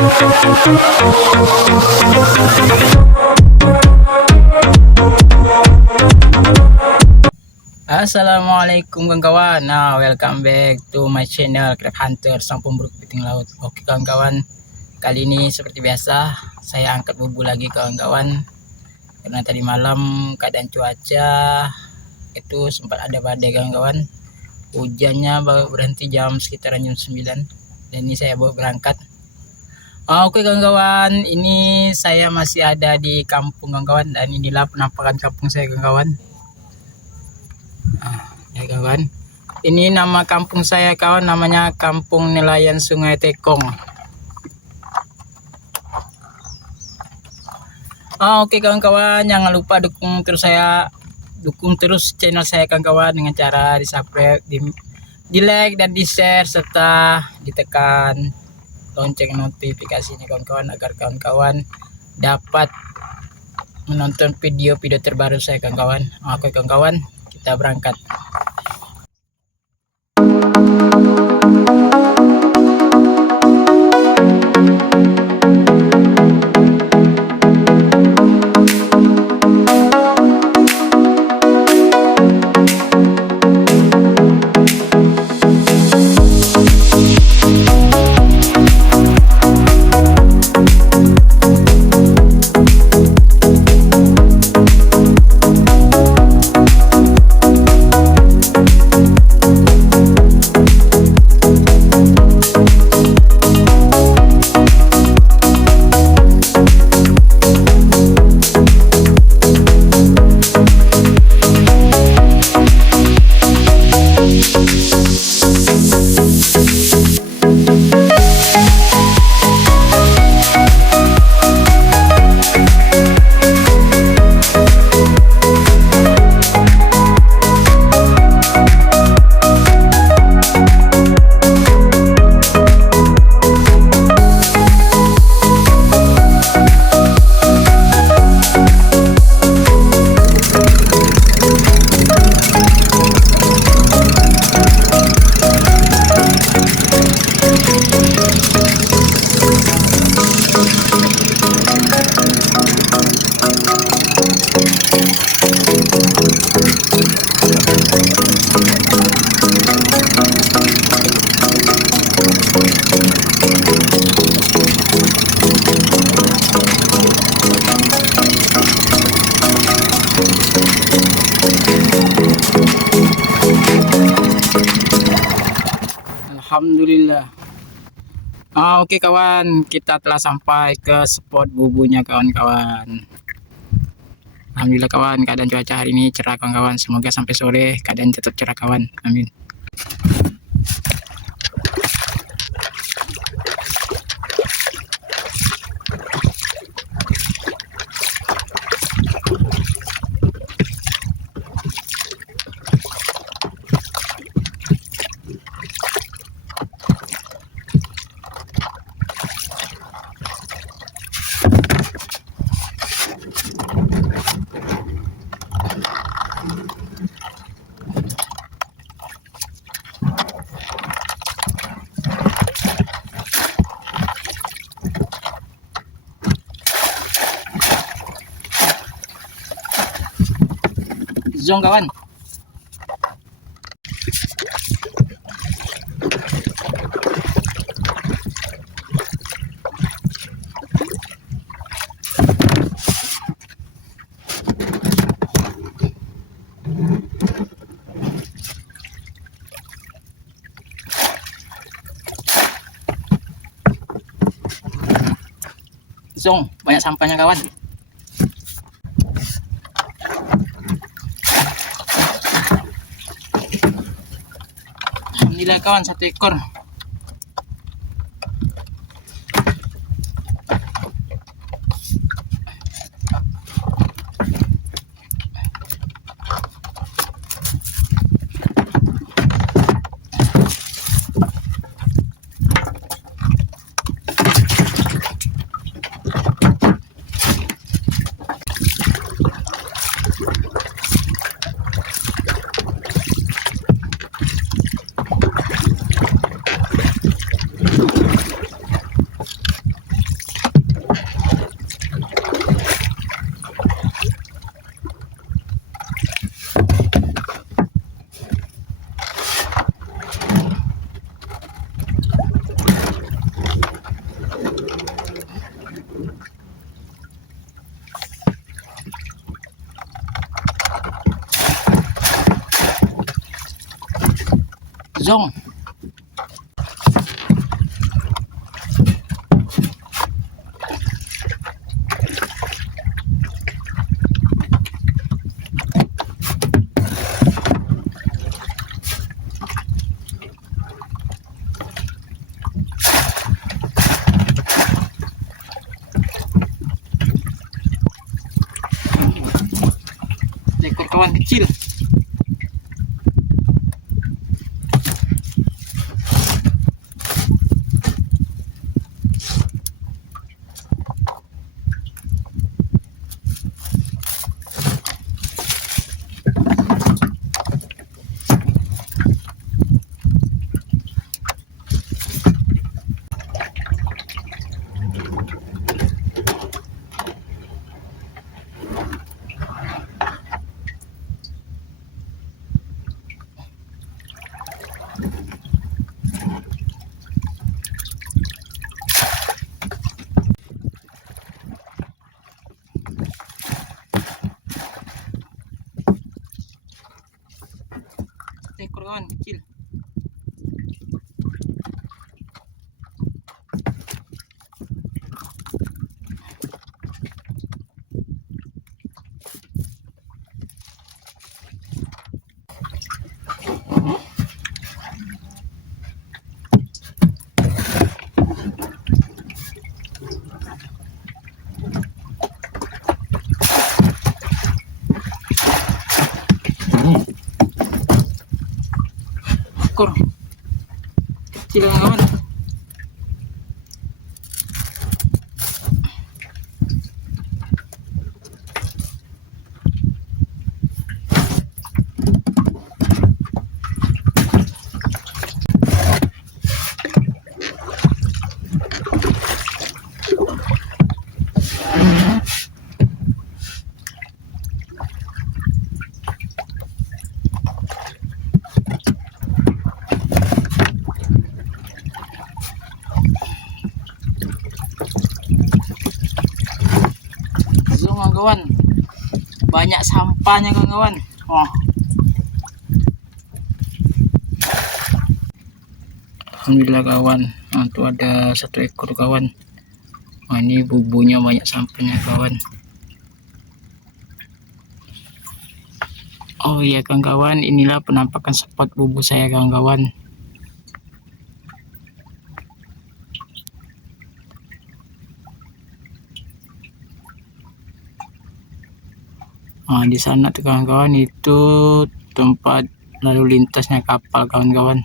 Assalamualaikum kawan-kawan. Nah, welcome back to my channel Crab Hunter Sang Pemburu Kepiting Laut. Oke kawan-kawan, kali ini seperti biasa saya angkat bubu lagi kawan-kawan. Karena tadi malam keadaan cuaca itu sempat ada badai kawan-kawan. Hujannya baru berhenti sekitaran jam 9. Dan ini saya bawa berangkat. Oke kawan-kawan, ini saya masih ada di kampung kawan-kawan. Dan inilah penampakan kampung saya kawan-kawan. Ya kawan, ini nama kampung saya kawan, namanya Kampung Nelayan Sungai Tekong. Oke kawan-kawan, jangan lupa dukung terus channel saya kawan-kawan dengan cara di subscribe, di like dan di share, serta ditekan lonceng notifikasinya kawan-kawan agar kawan-kawan dapat menonton video-video terbaru saya kawan-kawan. Oke kawan-kawan, kita berangkat. Alhamdulillah. Oke kawan, kita telah sampai ke spot bubunya kawan-kawan. Alhamdulillah kawan, keadaan cuaca hari ini cerah kawan-kawan. Semoga sampai sore keadaan tetap cerah kawan. Amin. Zong kawan. Zong, banyak sampahnya kawan. Alhamdulillah kawan, 1 ekor. zong. Ekor kawan kecil. Ekor kawan kecil. Ekor kecil kawan. Kawan, banyak sampahnya kawan. Oh. Alhamdulillah kawan. Nah, tuh ada 1 ekor kawan. Nah, ini bubunya banyak sampahnya kawan. Oh iya kawan-kawan, inilah penampakan spot bubu saya kawan-kawan. Nah, di sana tuh kawan-kawan itu tempat lalu lintasnya kapal kawan-kawan.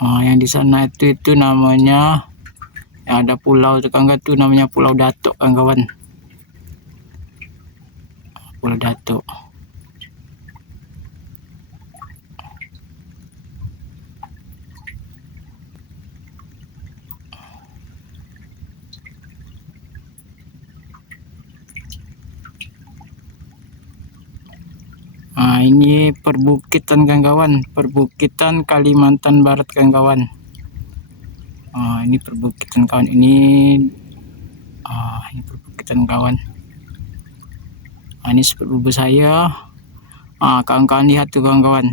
Nah, yang di sana itu namanya, yang ada pulau tuh kawan-kawan, itu namanya Pulau Datuk kawan-kawan. Pulau Datuk. Nah, ini perbukitan kawan-kawan, perbukitan Kalimantan Barat kawan-kawan. Nah, ini perbukitan kawan, ini perbukitan kawan. Nah, ini seperti bubu saya. Kawan-kawan lihat tuh kawan-kawan,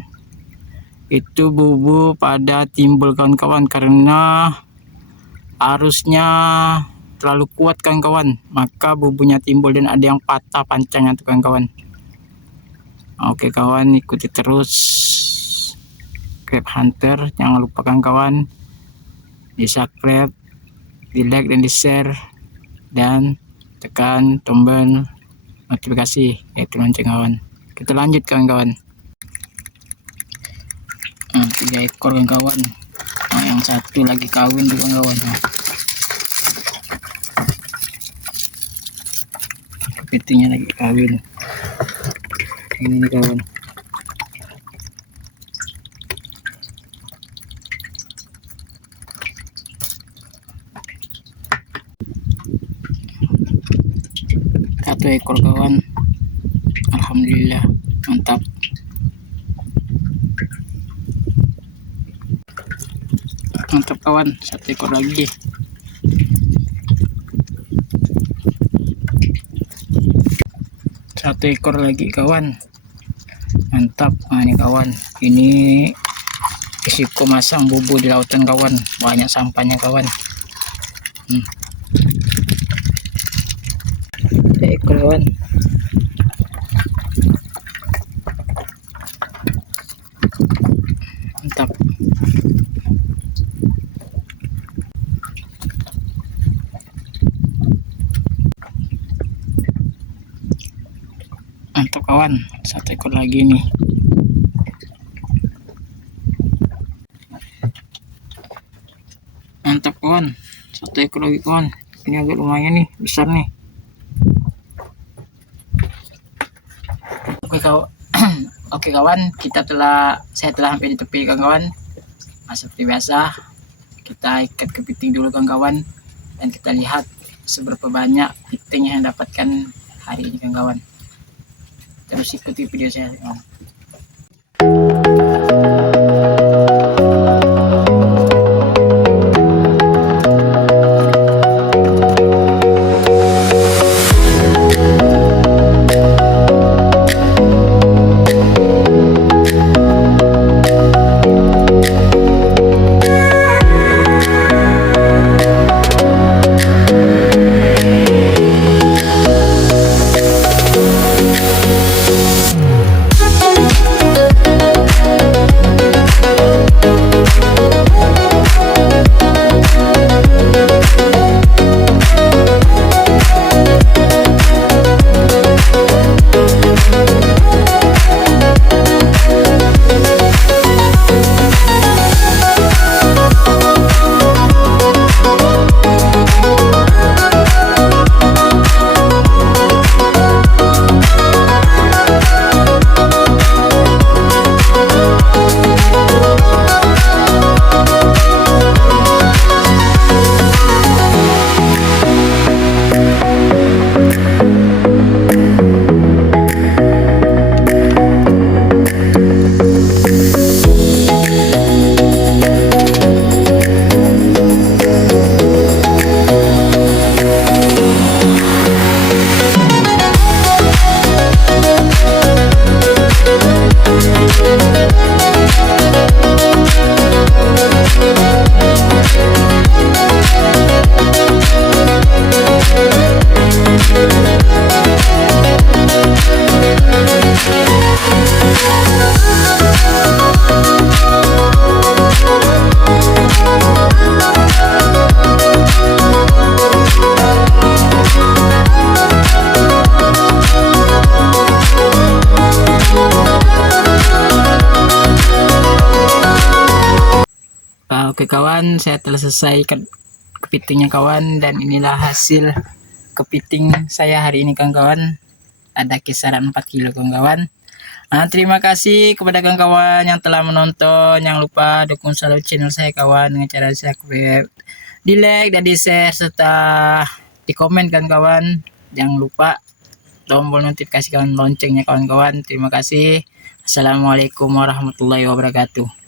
itu bubu pada timbul kawan-kawan karena arusnya terlalu kuat kawan-kawan, maka bubunya timbul dan ada yang patah pancangnya tuh kawan-kawan. Oke kawan, ikuti terus Crab Hunter, jangan lupa kawan-kawan di subscribe, di like dan di share, dan tekan tombol notifikasi yaitu lonceng kawan. Kita lanjut kawan-kawan. 3 ekor kawan-kawan. Yang 1 lagi kawin tuh kawan-kawan. Kepitingnya lagi kawin. Ini nih kawan. Satu ekor kawan. Alhamdulillah, mantap. Mantap kawan, 1 ekor lagi. Satu ekor lagi kawan. Mantap. Nah ini kawan, ini risiko masang bubu di lautan kawan, banyak sampahnya kawan. Ekor kawan. Mantap. Mantap kawan, satu ekor lagi nih. Mantap kawan, satu ekor lagi kawan. Ini agak lumayan nih, besar nih. Oke kawan. Oke kawan, saya telah sampai di tepi kawan. Nah, seperti biasa kita ikat kepiting dulu kawan, dan kita lihat seberapa banyak piting yang dapatkan hari ini kawan. Terus ikuti video saya kawan. Oke kawan, saya telah selesai kepitingnya kawan, dan inilah hasil kepiting saya hari ini kawan. Ada kisaran 4 kilo kawan. Nah, terima kasih kepada kawan-kawan yang telah menonton. Jangan lupa dukung selalu channel saya kawan dengan cara subscribe, di like dan di share, serta di komen kawan. Jangan lupa tombol notifikasi kawan, loncengnya kawan-kawan. Terima kasih. Assalamualaikum warahmatullahi wabarakatuh.